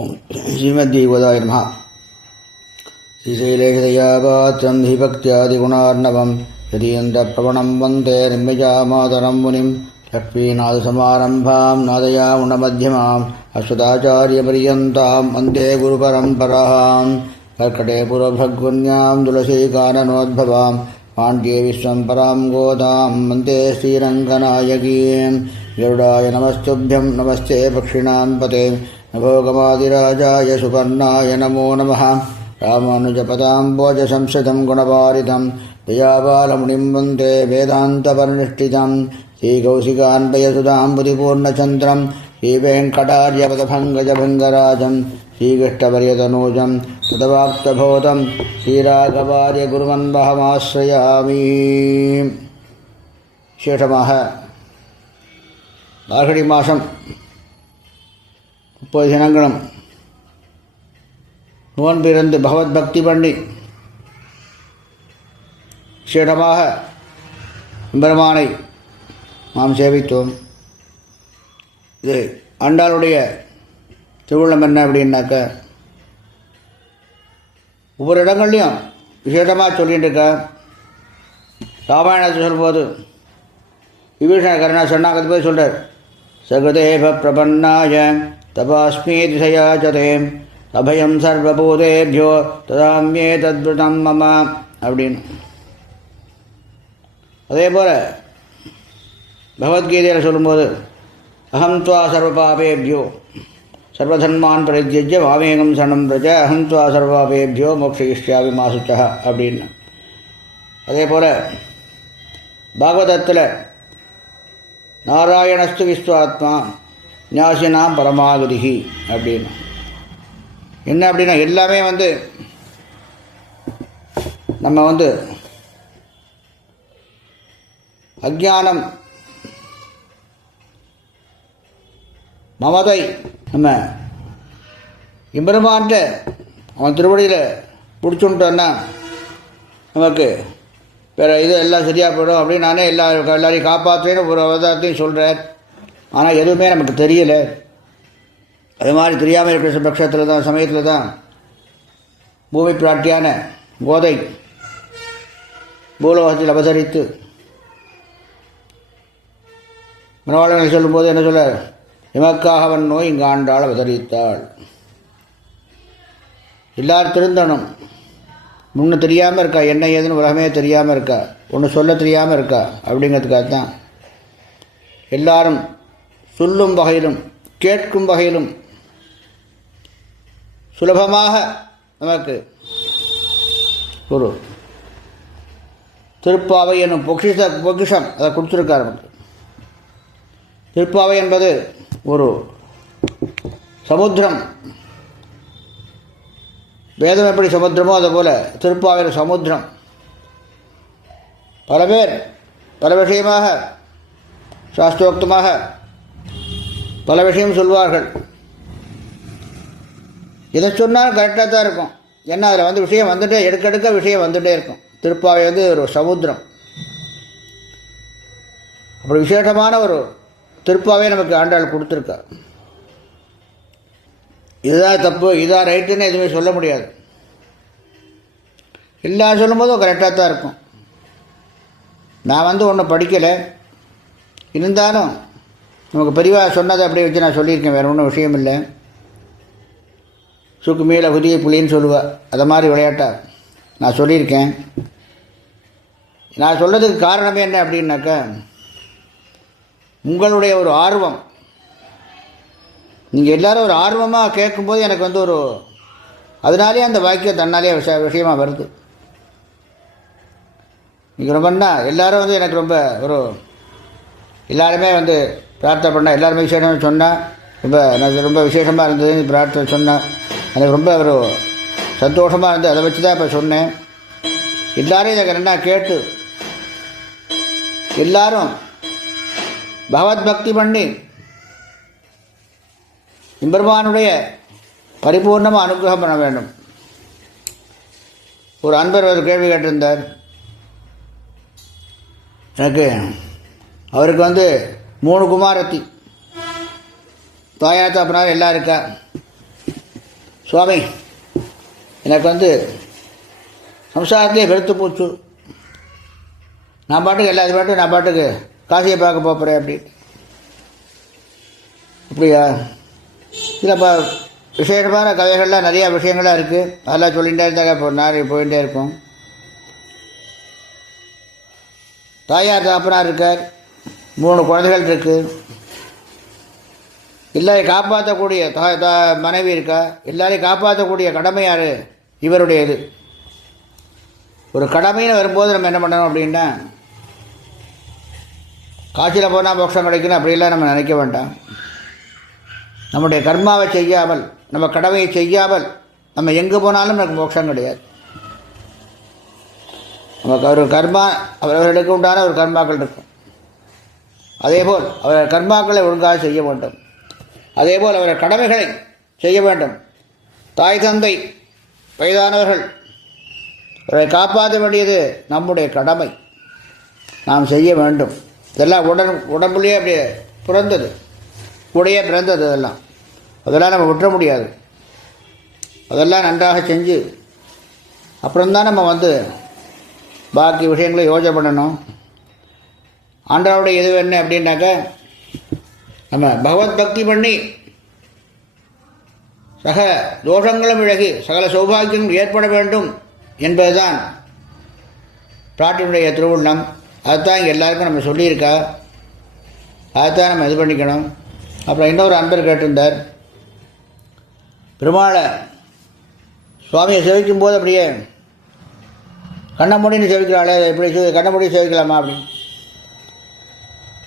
ஓம் ஸ்ரீமத்பகவதாய நமः. ஸ்ரீசைலேஷதயாபாத்ரம் ஹிபக்தியாதிகுணார்ணவம் யதீந்திரப்ரவணம் வந்தே நிர்மிஜாமாதரம் முனிம் லக்ஷ்மீநாதசமாரம்பாம் நாதயாமுணமத்தியமாம் அஸ்வதாச்சாரியபரியந்தாம் வந்தே குருபரம்பராம் கர்க்கடே புரபக்வன்யாம் துளசீகானனோத்பவாம் பாண்ட்யே விஸ்வம் பராம் கோதாம் வந்தே ஸ்ரீரங்கநாயகீம். கருடாய நமஸ்துभ्यं நமஸ்தே பக்ஷிணாம் பதே நபோகமாதிராஜாய சுபர்ணாய நமோ நமः. ராமானுஜபதாம்போஜசம்ஸ்ருதம் குணபாரிதம் தயாபாலமுனிம் வந்தே வேதாந்தபரிநிஷ்டிதம் ஸ்ரீகௌசிகான்பயசுதாம் புதிபூர்ணச்சந்திரம் ஸ்ரீவேங்கடார்யபதபங்கஜபங்கராஜம் ஸ்ரீகிருஷ்ணவரியதனூஜம் சுதவாப்தபோதம் ஸ்ரீராகவாரிய குருவன்வஹமாஸ்ரயாமி. விசேஷமாக மார்கழி மாதம் 30 தினங்களும் நோன்பிருந்து பகவத் பக்தி பண்ணி விசேடமாக பெருமானை நாம் சேவித்தோம். இது ஆண்டாளுடைய திருவுள்ளம் என்ன அப்படின்னாக்க, ஒவ்வொரு இடங்கள்லையும் விசேஷமாக சொல்லிகிட்டு இருக்க. ராமாயணத்தை சொல்லும்போது விபீஷண கருணா சொன்னாங்க போய் சொல்கிறார், சகுதேவ பிரபன்னாய தபாஸ்மி திசையாச்சதே அபயம் சர்வபூதேபியோ ததாமியே தத்விருதம் மம அப்படின்னு. அதே போல் பகவத்கீதையில் சொல்லும்போது அகம் துவா சர்வபாபேபியோ சர்வதன்மான் பரித்யஜ்ய மாமேகம் சரணம் பிரஜ அகம் துவா சர்வபாபேபியோ மோக்ஷயிஷ்யாமி மா சுச்சः அப்படின்னு. அதே போல் பாகவதத்தில் நாராயணஸ்து விஸ்வாத்மா ஞாசினாம் பரமாகதிஹி அப்படின்னு. என்ன அப்படின்னா, எல்லாமே நம்ம அஜ்ஞானம் மமதை நம்ம எம்பெருமான்ட்ட அவன் திருவடியில் பிடிச்சுட்டோன்னா நமக்கு வேறு இது எல்லாம் சரியாக போயிடும் அப்படின்னு நானே எல்லாரையும் காப்பாற்றுவேன்னு ஒரு அவதாரத்தையும் சொல்கிறார். ஆனால் எதுவுமே நமக்கு தெரியலை. அது மாதிரி தெரியாமல் இருக்கிற பட்சத்தில் தான் சமயத்தில் தான் பூமி பிராட்டியான கோதை பூலோகத்தில் அவதரித்து மனவாளர்கள் சொல்லும்போது என்ன சொல்ல, எமக்காக அவன் நோய் இங்கு ஆண்டாள் அவதரித்தாள். எல்லாரும் திருந்தணும். முன்ன தெரியாமல் இருக்கா, என்ன ஏதுன்னு உலகமே தெரியாமல் இருக்கா, ஒன்று சொல்ல தெரியாமல் இருக்கா அப்படிங்கிறதுக்காக தான் எல்லாரும் சொல்லும் வகையிலும் கேட்கும் வகையிலும் சுலபமாக நமக்கு ஒரு திருப்பாவை என்னும் பொக்கிஷம் அதை கொடுத்துருக்கார் நமக்கு. திருப்பாவை என்பது ஒரு சமுத்திரம். வேதம் எப்படி சமுத்திரமோ அதுபோல் திருப்பாவை சமுத்திரம். பல பேர் பல விஷயமாக சாஸ்திரோக்தமாக பல விஷயம் சொல்வார்கள். இதை சொன்னால் கரெக்டாக தான் இருக்கும். ஏன்னா அதில் விஷயம் வந்துட்டே எடுக்க விஷயம் வந்துகிட்டே இருக்கும். திருப்பாவை ஒரு சமுத்திரம். அப்படி விசேஷமான ஒரு திருப்பாவை நமக்கு ஆண்டாள் கொடுத்துருக்கா. இதுதான் தப்பு, இதான் ரைட்டுன்னு எதுவுமே சொல்ல முடியாது. எல்லாம் சொல்லும்போதும் கரெக்டாக தான் இருக்கும். நான் ஒன்றும் படிக்கலை, இருந்தாலும் நமக்கு பெரியவா சொன்னதை அப்படியே வச்சு நான் சொல்லியிருக்கேன். வேறு ஒன்றும் விஷயம் இல்லை. சுக்கு மீள புதிய புளின்னு சொல்லுவேன். அதை மாதிரி விளையாட்டாக நான் சொல்லியிருக்கேன். நான் சொல்கிறதுக்கு காரணமே என்ன அப்படின்னாக்கா, உங்களுடைய ஒரு ஆர்வம். நீங்கள் எல்லோரும் ஒரு ஆர்வமாக கேட்கும்போது எனக்கு ஒரு அதனாலே அந்த வாக்கியம் தன்னாலே விஷயமாக வருது. நீங்கள் ரொம்பன்னா எல்லோரும் எனக்கு ரொம்ப ஒரு எல்லாருமே பிரார்த்தனை பண்ணால், எல்லாருமே விசேஷம் சொன்னால் ரொம்ப விசேஷமாக இருந்ததுன்னு பிரார்த்தனை சொன்னேன். எனக்கு ரொம்ப ஒரு சந்தோஷமாக இருந்து அதை வச்சு தான் இப்போ சொன்னேன். எல்லோரும் இதை என்ன கேட்டு எல்லாரும் பகவத் பக்தி பண்ணி எம்பெருமானுடைய பரிபூர்ணமாக அனுகிரகம் பண்ண வேண்டும். ஒரு அன்பர் ஒரு கேள்வி கேட்டிருந்தார். எனக்கு அவருக்கு 3 குமாரத்தி, தாயா தகப்பனார் எல்லாம் இருக்கா. சுவாமி எனக்கு சம்சாரத்திலே வெறுத்து போச்சு, நான் பாட்டுக்கு எல்லா பாட்டுக்கு நான் பாட்டுக்கு காசியை பார்க்க போகிறேன் அப்படின்னு. அப்படியா? இதில் இப்போ விசேஷமான கதைகள்லாம் நிறையா விஷயங்கள்லாம் இருக்குது, அதெல்லாம் சொல்லிகிட்டே இருந்தாங்க, இப்போ நாள் போயிட்டே இருக்கும். தாயார் தாப்பனார் இருக்கார், 3 குழந்தைகள் இருக்குது, எல்லாரையும் காப்பாற்றக்கூடிய மனைவி இருக்கா, எல்லாரையும் காப்பாற்றக்கூடிய கடமை யார்? இவருடையது. ஒரு கடமைன்னு வரும்போது நம்ம என்ன பண்ணணும் அப்படின்னா, காட்சியில் போனால் மோட்சம் கிடைக்கணும் அப்படிலாம் நம்ம நினைக்க வேண்டாம். நம்முடைய கர்மாவை செய்யாமல், நம்ம கடமையை செய்யாமல் நம்ம எங்கே போனாலும் நமக்கு மோட்சம் கிடையாது. நமக்கு ஒரு கர்மா, அவர்களுக்கு உண்டான ஒரு கர்மாக்கள் இருக்கும். அதேபோல் அவர்கள் கர்மாக்களை ஒழுங்காக செய்ய வேண்டும். அதேபோல் அவர்கள் கடமைகளை செய்ய வேண்டும். தாய் தந்தை வயதானவர்கள் அவரை காப்பாற்ற வேண்டியது நம்முடைய கடமை, நாம் செய்ய வேண்டும். இதெல்லாம் உடம்புலேயே அப்படியே பிறந்தது, கூடையே பிறந்தது. அதெல்லாம் நம்ம விட்டுற முடியாது. அதெல்லாம் நன்றாக செஞ்சு அப்புறம்தான் நம்ம பாக்கி விஷயங்களை யோசனை பண்ணணும். ஆண்டவருடைய எது என்ன அப்படின்னாக்க, நம்ம பகவத் பக்தி பண்ணி சகல தோஷங்களும் விலகி சகல சௌபாகியங்களும் ஏற்பட வேண்டும் என்பதுதான் பிராட்டினுடைய திருவுள்ளம். அதுதான் இங்கே எல்லாருக்கும் நம்ம சொல்லியிருக்கா, அதுதான் நம்ம இது பண்ணிக்கணும். அப்புறம் இன்னொரு அன்பர் கேட்டிருந்தார், பெருமாளை சுவாமியை சேவிக்கும் போது அப்படியே கண்ண மூடின்னு சேவிக்கிறாளே, எப்படி கண்ண மூடி சேவிக்கலாமா அப்படின்னு.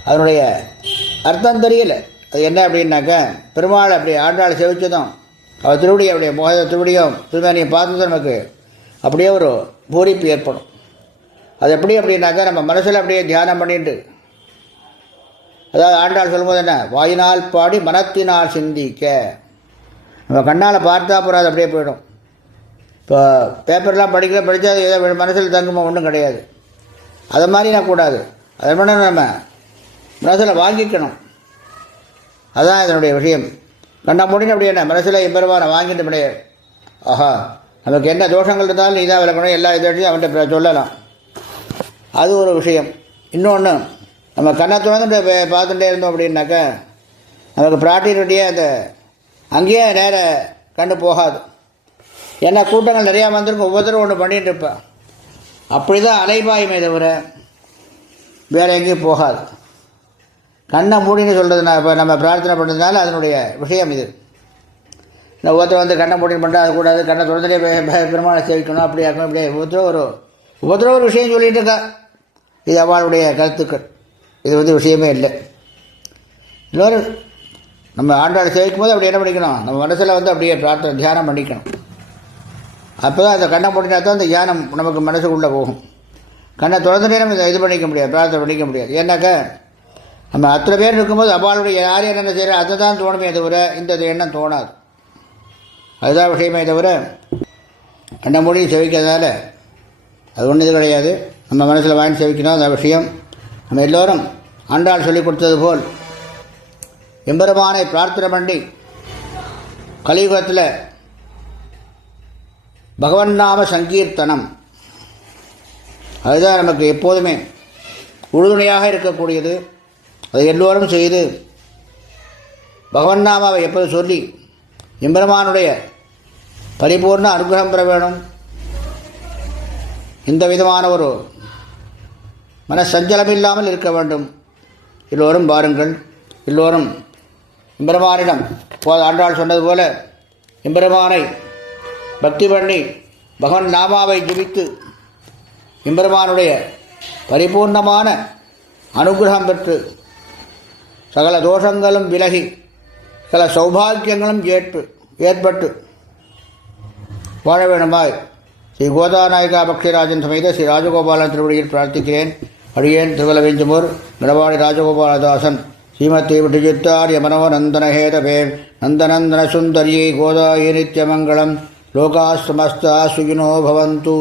அதனுடைய அர்த்தம் தெரியல. அது என்ன அப்படின்னாக்க, பெருமாளை அப்படி ஆண்டாளை சேவித்ததும் அவர் திருவடியை அப்படியே மோத திருவடியும் திருமேனியை பார்த்ததும் நமக்கு அப்படியே ஒரு பூரிப்பு ஏற்படும். அது எப்படி அப்படின்னாக்கா, நம்ம மனசில் அப்படியே தியானம் பண்ணிட்டு, அதாவது ஆண்டாள் சொல்லும்போது என்ன, வாயினால் பாடி மனத்தினால் சிந்திக்க. நம்ம கண்ணால் பார்த்தா போகிற அது அப்படியே போயிடும். இப்போ பேப்பர்லாம் படித்தா ஏதோ மனசில் தங்குமா, ஒன்றும் கிடையாது. அதை மாதிரி நான் கூடாது, அதை பண்ண நம்ம மனசில் வாங்கிக்கணும். அதுதான் இதனுடைய விஷயம். கண்ணா முடின்னு அப்படி என்ன மனசில் எம்பெருமானை வாங்கிட்டு முடியாது. ஆஹா, நமக்கு என்ன தோஷங்கள் இருந்தாலும் நீ தான் விளக்கணும், எல்லா இதையும் அவன்கிட்ட சொல்லலாம். அது ஒரு விஷயம். இன்னொன்று, நம்ம கண்ணை திறந்துட்டு பார்த்துட்டே இருந்தோம் அப்படின்னாக்கா நமக்கு பிராட்டினுடைய அங்கேயே நேர கண்டு போகாது. ஏன்னா கூட்டங்கள் நிறையா வந்திருக்கும், ஒவ்வொருத்தரும் ஒன்று பண்ணிகிட்டு இருப்பேன். அப்படி தான் அலைபாயுமே தவிர வேறு எங்கேயும் போகாது. கண்ணை மூடின்னு சொல்கிறது நான் இப்போ நம்ம பிரார்த்தனை பண்ணுறதுனால அதனுடைய விஷயம் இது. இந்த ஒவ்வொருத்தர் கண்ணை மூடின்னு பண்ணுறா அது கூடாது, கண்ணை திறந்துட்டே பெருமாளை சேவிக்கணும், அப்படி ஆக்கணும், இப்படியே ஒவ்வொருத்தரும் ஒரு விஷயம் சொல்லிகிட்டு இருக்கா. இது அவளுடைய கருத்துக்கள், இது விஷயமே இல்லை. எல்லோரும் நம்ம ஆண்டாளை சேவிக்கும் போது அப்படி என்ன பண்ணிக்கணும், நம்ம மனசில் அப்படியே பிரார்த்தனை தியானம் பண்ணிக்கணும். அப்போ தான் அந்த கண்ணை மூடினா தான் அந்த தியானம் நமக்கு மனசுக்குள்ளே போகும். கண்ணை திறந்துட்டே நம்ம இது பண்ணிக்க முடியாது, பிரார்த்தனை பண்ணிக்க முடியாது. ஏன்னாக்கா நம்ம அத்தனை பேர் இருக்கும்போது அவளுடைய யார் என்னென்ன செய்கிறா அதை தான் தோணுமே தவிர இந்த எண்ணம் தோணாது. அதுதான் விஷயமே தவிர கண்ணை மூடி சேவிக்கிறதால அது ஒன்றும் இது கிடையாது. நம்ம மனசில் வாங்கி சேவிக்கணும், அந்த விஷயம். நம்ம எல்லோரும் ஆண்டாள் சொல்லிக் கொடுத்தது போல் எம்பெருமானை பிரார்த்தனை பண்ணி கலியுகத்தில் பகவன் நாம சங்கீர்த்தனம் அதுதான் நமக்கு எப்போதுமே உறுதுணையாக இருக்கக்கூடியது. அதை எல்லோரும் செய்து பகவன் நாமாவை எப்போது சொல்லி எம்பெருமானுடைய பரிபூர்ண அனுகிரகம் பெற வேணும். இந்த விதமான ஒரு மனசஞ்சலம் இல்லாமல் இருக்க வேண்டும். எல்லோரும் பாருங்கள், எல்லோரும் எம்பெருமானிடம் ஆண்டாள் சொன்னது போல எம்பெருமானை பக்தி பண்ணி பகவன் நாமாவை ஜபித்து எம்பெருமானுடைய பரிபூர்ணமான அனுகிரகம் பெற்று சகல தோஷங்களும் விலகி சகல சௌபாகியங்களும் ஏற்பட்டு வாழ வேண்டுமாய் ஸ்ரீ கோதாநாயகா பக்ஷிராஜன் சமேத ஸ்ரீ ராஜகோபாலன் திருவடியில் பிரார்த்திக்கிறேன். அடியேன் திருவலவெஞ்சுமூர் நிலவாடி ராஜகோபாலதாசன் ஸ்ரீமதி விட்டுஜித்தாரிய மனோநந்தனஹேதவே நந்தநந்தன சுந்தரியை கோதாயை நித்யமங்கலம் லோகா சமஸ்தா சுகினோ பவந்து.